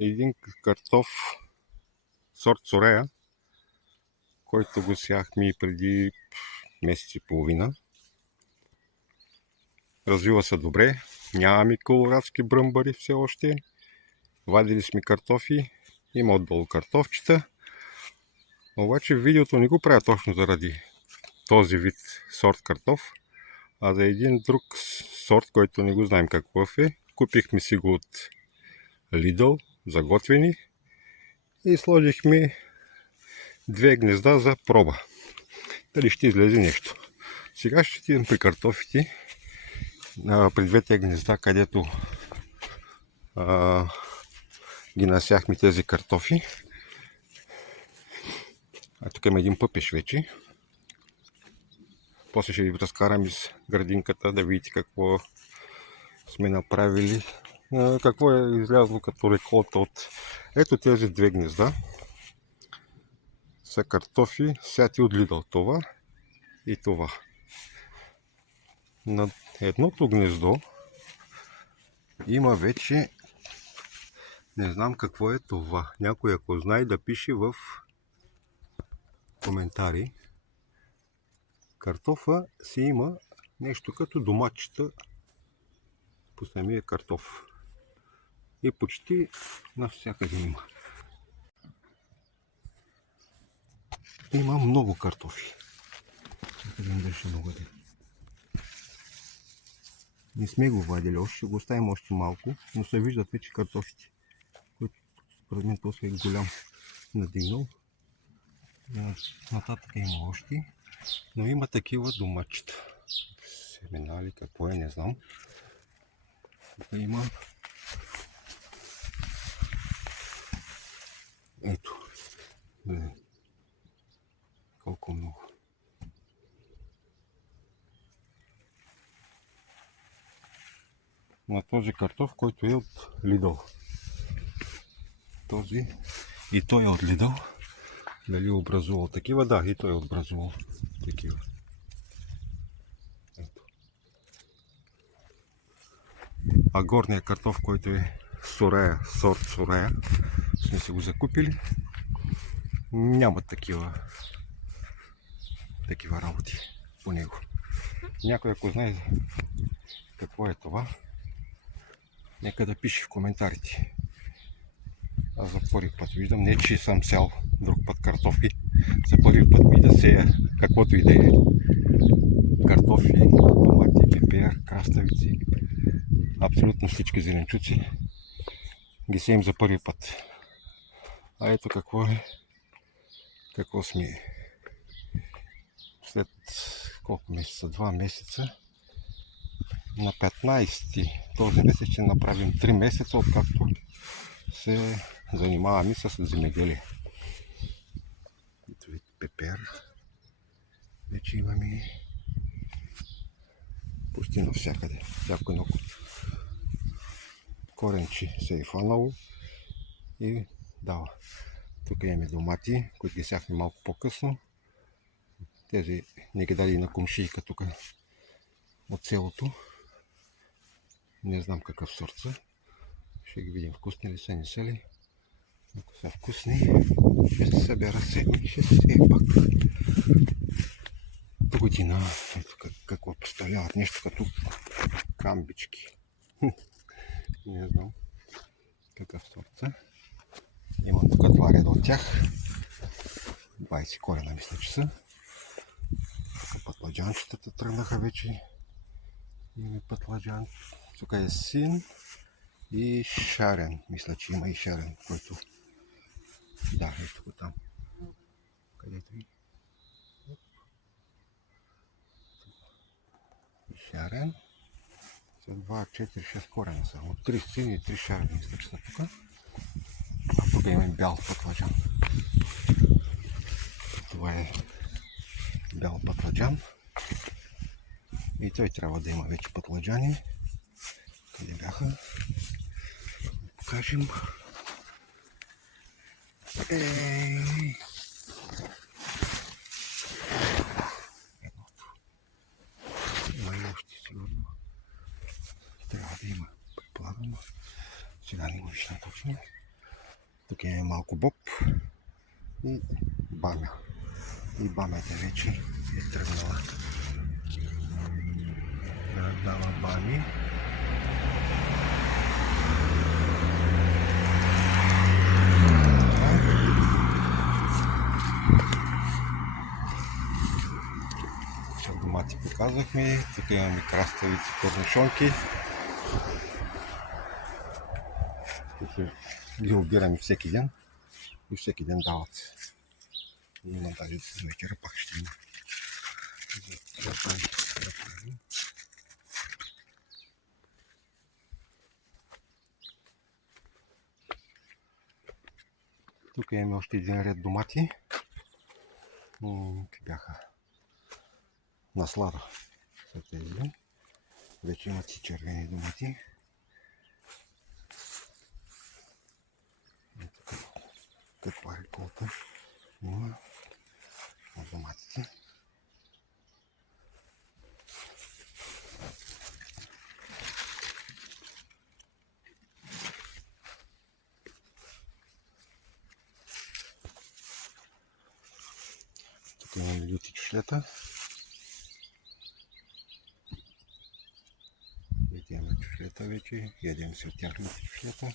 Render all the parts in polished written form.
един картоф сорт Сорея, който го сяхме преди месец и половина. Развива се добре, нямаме колорадски бръмбари все още. Вадили сме картофи, има отдолу картофчета. Обаче видеото не го правя точно заради този вид сорт картоф, а за един друг сорт, който не го знаем какъв е. Купихме си го от Lidl, заготвени, и сложихме 2 гнезда за проба. Дали ще излезе нещо. Сега ще отидем при картофите, при двете гнезда, където ги насяхме тези картофи. Тук има един пъпеш вече. После ще ви разкарам из градинката, да видите какво сме направили, какво е излязло като реколта от ето тези 2 гнезда. Са картофи, сяти от Lidl. Това и това. На едното гнездо има вече, не знам какво е това. Някой ако знае да пише в коментари. Картофа си има нещо като доматчета по самия картоф. И почти навсякъде има. Има много картофи. Чакай да държа много ден. Не сме го вадили още, ще го оставим още малко, но се виждат вече картофите, които според мен после е голям надигнал. Нататък има още, но има такива домачета. Семена ли какво е, не знам. Тук има. Ето. Колко много. На този картоф, който е от Lidl. Този и той е от Lidl. Дали е образувал такива? Да, и той е образувал такива. Ето. А горният картоф, който е Сорея, сорт Сорея, сме си го закупили. Няма такива работи по него. Някой ако знае какво е това, нека да пише в коментарите. Аз за първи път виждам, не че съм сял друг път картофи, за първи път ми да сея каквото и да е. Картофи, томати, пепер, краставици, абсолютно всички зеленчуци ги сеем за първи път. А ето какво сме след колко месеца, 2 месеца. На 15 този месец ще направим 3 месеца, откакто се занимаваме с земеделие. Пепер. Вече имаме почти навсякъде. Всяко едно коренче се е фанало и дава. Тук имаме домати, които ги сяхме малко по-късно. Тези не ги дали на комшийка тук от селото. Не знам какъв сорт са. Ще ги видим вкусни ли са, не са ли. Ако са вкусни, ще се събера седми, ще се сее пак. До година, ето какво представляват, нещо като камбички. Не знам какъв сорт са. Имам тук 2 реда от тях. 20 корена мисля, че са. Тук пътладжанчетата тръгнаха вече. Има пътладжан. Тук е син и шарен. Мисля, че има и шарен, който... Да, ето го там. Където и... Шарен. Са 2, 4, 6 корена са. От 3 сини и 3 шарени мисля, че са тук. А тук има бял пътладжан. Това е бял пътладжан. И той трябва да има вече пътладжани. Къде бяха? Покажем. Едното. Има и още сигурно. Трябва да има, предполагам. Сега не го виждам точно. Тук е малко боб и бамя. И бамята вече е тръгнала да дава бами. Домати показахме. Тук имаме краставици, корнишонки. Тук ги обираме всеки ден и всеки ден дават. Има даже вечера пак ще има. Тук имаме още един ред домати. Те бяха наслада са тези. Вече имат и червени домати. Каква реколта има на доматите. Тук имаме люти чушлета. Имаме чушлета вече. Ядем си от тях люти чушлета.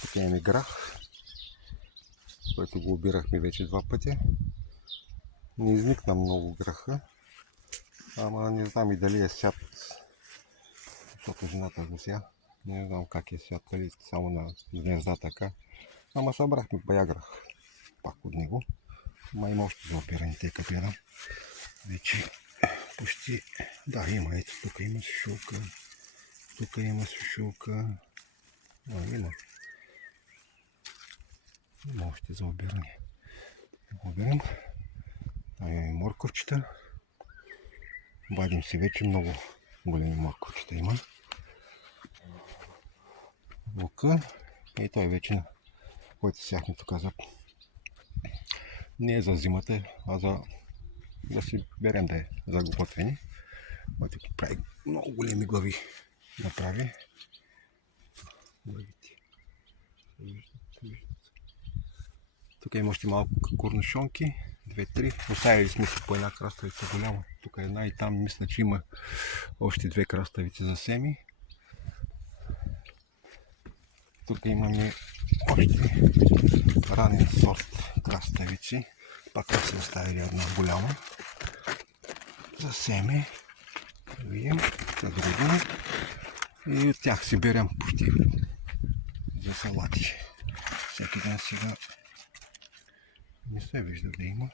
Тук имаме грах, който го обирахме вече 2 пъти. Не изникна много граха, ама не знам и дали е сят, защото жената го ся. Не знам как е сят, дали само на гнезда така. Ама събрахме бая грах пак от него. Ма има още за опиране, тъй като гледам. Вече почти, да, има, ето тук има сушулка, тук има сушулка, има. Има още за обиране. Обирам. Имаме морковчета. Вадим си вече много големи морковчета има. Лука. И той вече, който сяхме тук за... Не е за зимата, а за да си берем да е за готвени. Който прави много големи глави. Направи. Тук има още малко корнишонки. 2-3. Оставили сме си по една краставица голяма. Тук е една и там мисля, че има още 2 краставици за семи. Тук имаме още ранен сорт краставици. Пак са оставили една голяма за семи. Видим, за други. И от тях си берем почти за салати. Всеки ден сега не се вижда да има.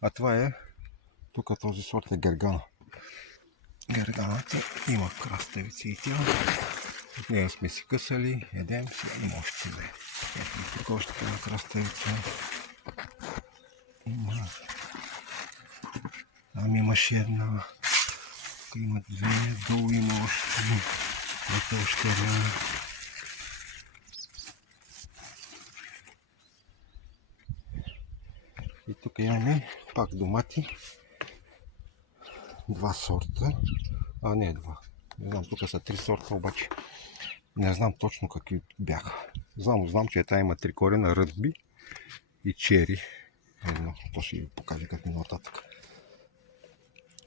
А това е, тук този сорт е гергана. Герганата има краставици и тя. От нея сме си късали, ядем, сега има още две. Тук още една краставица. Има. Там имаше една. Тук има 2, долу има още. Ето още една. И тук имаме пак домати. 2 сорта. А не 2. Не знам, тук са 3 сорта, обаче не знам точно какви бяха. Знам, че тая има 3 корена, ръдби и чери. Едно, то ще ви покажа как минало нататък.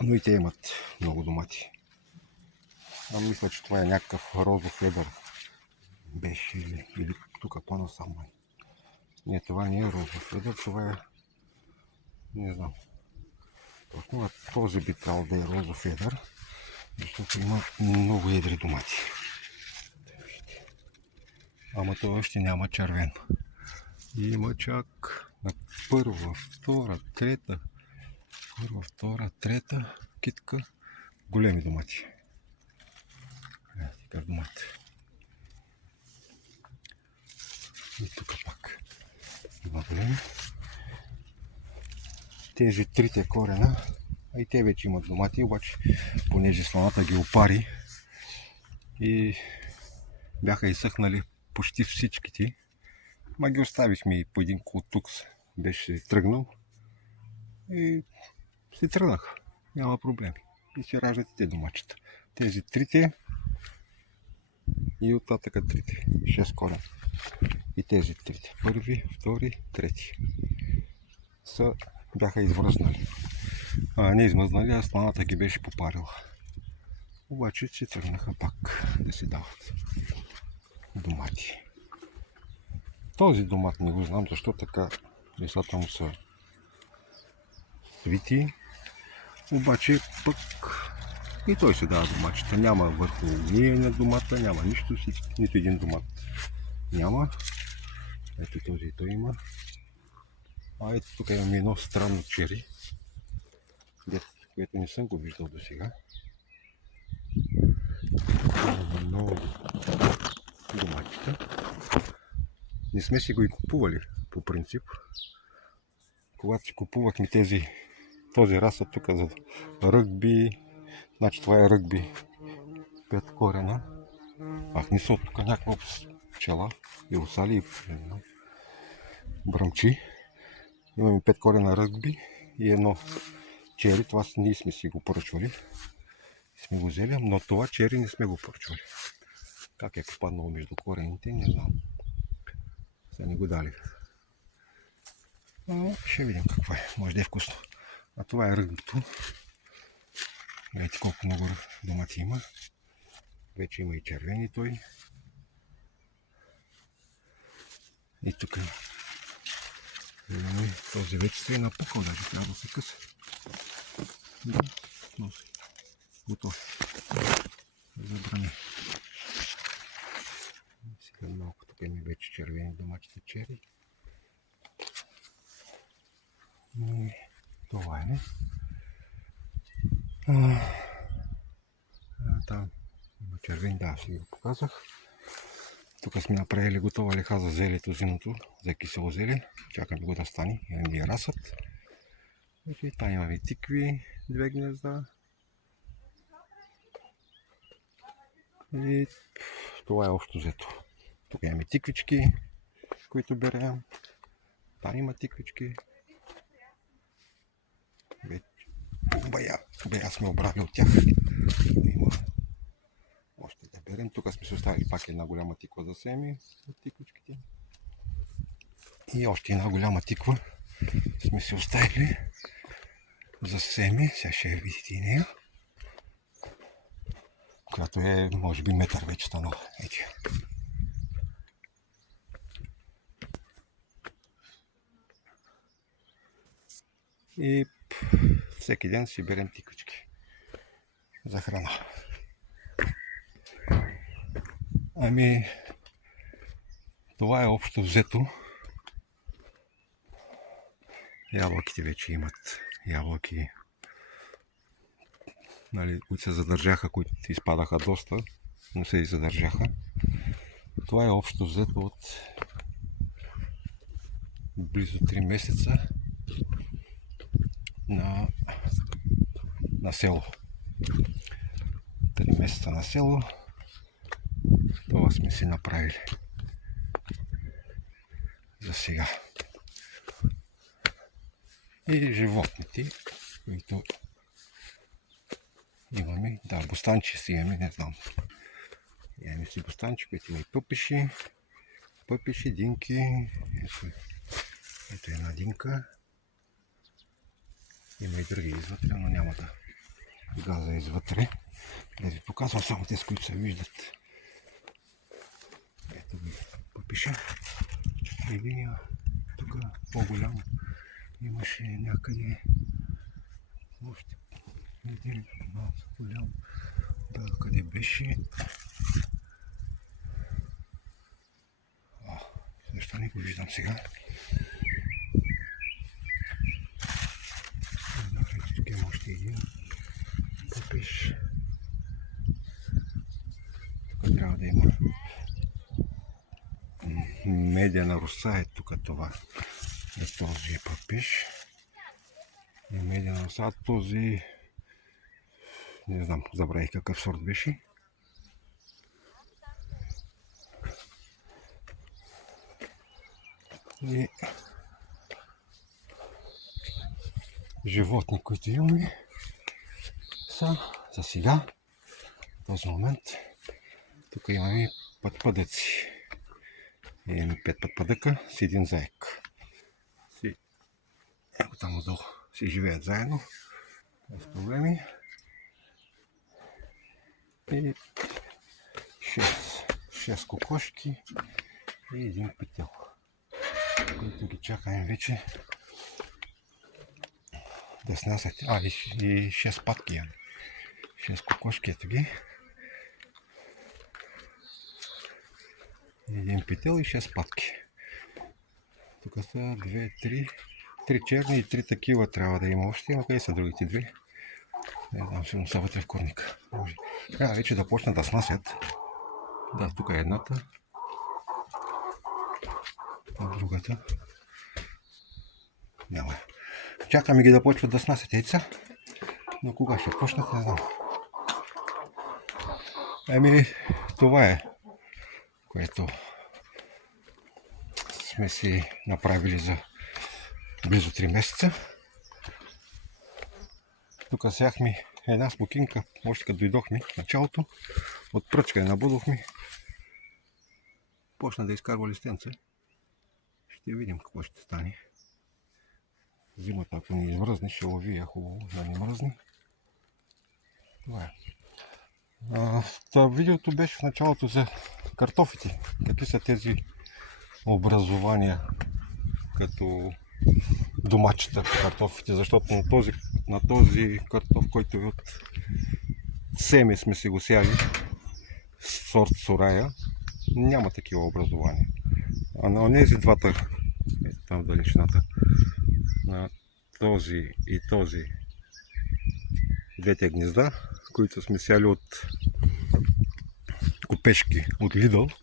Но и те имат много домати. Мисля, че това е някакъв розов едър. Беше или тук по-насам. Не, това не е розов едър, това е... Не знам. Точно този би трябвало да е розов едър, защото има много едри домати. Ама той още няма червен. И има чак на първа, втора, трета китка големи домати. Такъв домат. И тук пак има големи. Тези 3 корена, а и те вече имат домати, обаче понеже сланата ги опари и бяха изсъхнали почти всичките, ма ги оставихме и по един колтукс беше тръгнал и си тръгнаха, няма проблеми и се раждат и те домачета. Тези 3 И оттатък трите. 6 корена. И тези трите. Първи, втори, трети. Бяха извръзнали. Не измъзнали, а сланата ги беше попарила. Обаче си тръгнаха пак да си дават домати. Този домат не го знам защо така листата му са свити. Обаче пък и той се дава домачета. Няма върху ние на домата, няма нищо, нито един домат няма. Ето този и той има. А ето тук имаме едно странно чери, което не съм го виждал до сега. Много доматите. Не сме си го и купували по принцип. Когато си купувахме този разсъд тук за ръгби, значи това е ръгби 5 корена. Не са от тук някаква пчела и осали и бръмчи. Имаме 5 корена ръгби и едно чери. Това ние сме си го поръчвали. Сме го взели, но това чери не сме го поръчвали. Как е попаднало между корените, не знам. Са не го дали. Но ще видим какво е. Може да е вкусно. А това е ръгбито. Гледайте колко много домати има. Вече има и червени той. И тук имаме този вече се е напукал, даже трябва да се къса. Да, носи. Готов. Забрани. Сега малко тук има вече червени доматите чери. И това е. Там има червени, да, си го показах. Тук сме направили готова леха за зелето зимното, за кисело зеле. Чакаме го да стане. Имаме и разсъд. И там имаме тикви, 2 гнезда. И това е общо взето. Тук имаме тиквички, които берем. Там има тиквички. Бая сме обрали от тях. Има още да берем. Тук сме се оставили пак една голяма тиква за семи от тиквичките. И още една голяма тиква сме се оставили за семи. Сега ще видите и нея. Която е, може би, метър вече станала. Ето. И всеки ден си берем тиквички за храна. Това е общо взето. Ябълките вече имат ябълки, които се задържаха, които изпадаха доста, но се и задържаха. Това е общо взето от близо 3 месеца на село. 3 месеца на село. Това сме си направили за сега. И животните, които имаме, да, бостанчи си имаме, не знам. Имаме си бостанчи, които има и пъпиши, динки. Ето една динка. Има и други извътре, но няма да газа извътре. Да ви показвам само тези, които се виждат. Ето ви пъпиша. Единия тук по-голямо. Имаше някъде още един малко голям. Да, къде беше? Защо не го виждам сега? Тук има още един пъпиш. Тук трябва да има медена роса. Е тук това. Е този пъпиш. И медена роса. Този не знам, забравих какъв сорт беше. И животни, които имаме, са за сега, в този момент. Тук имаме пътпъдъци. Имаме 5 пътпъдъка с един заек. Ето там отдолу си живеят заедно. Без проблеми. И 6 кокошки и един пител, които ги чакаме вече да снасят. И 6 патки имаме. 6 кокошки, ето ги. Един пител и 6 патки. Тук са 2, 3 черни и 3 такива трябва да има още. Но къде са другите две? Не знам, сигурно са вътре в корника. Трябва вече да почнат да снасят. Да, тук е едната. А другата няма. Чакаме ги да почват да снасят яйца. Но кога ще почнат, не знам. Това е, което сме си направили за близо 3 месеца. Тук сяхме една смокинка, още като дойдохме в началото. От пръчкане набудохме. Почна да изкарва листенце. Ще видим какво ще стане. Зимата, ако ни измръзне, ще лови, хубаво да не мръзне. Това е. Видеото беше в началото за картофите. Какви са тези образования като домачета по картофите, защото на този картоф, който е от семе сме си го сяли, сорт Сорая, няма такива образования. А на тези двата, ето там в далечината, на този и този, двете гнезда, които сме сяли от копешки от Lidl,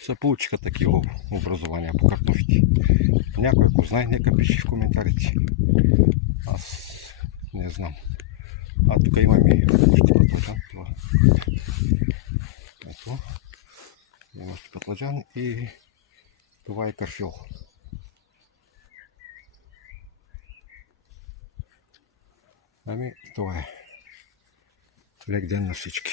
се получиха такива образования по картофите. Някой, ако знае, нека пише в коментарите. Аз не знам. Тук имаме още пътладжан. Ето. Има още пътладжан и това е карфил. Това е. Лек ден на всички.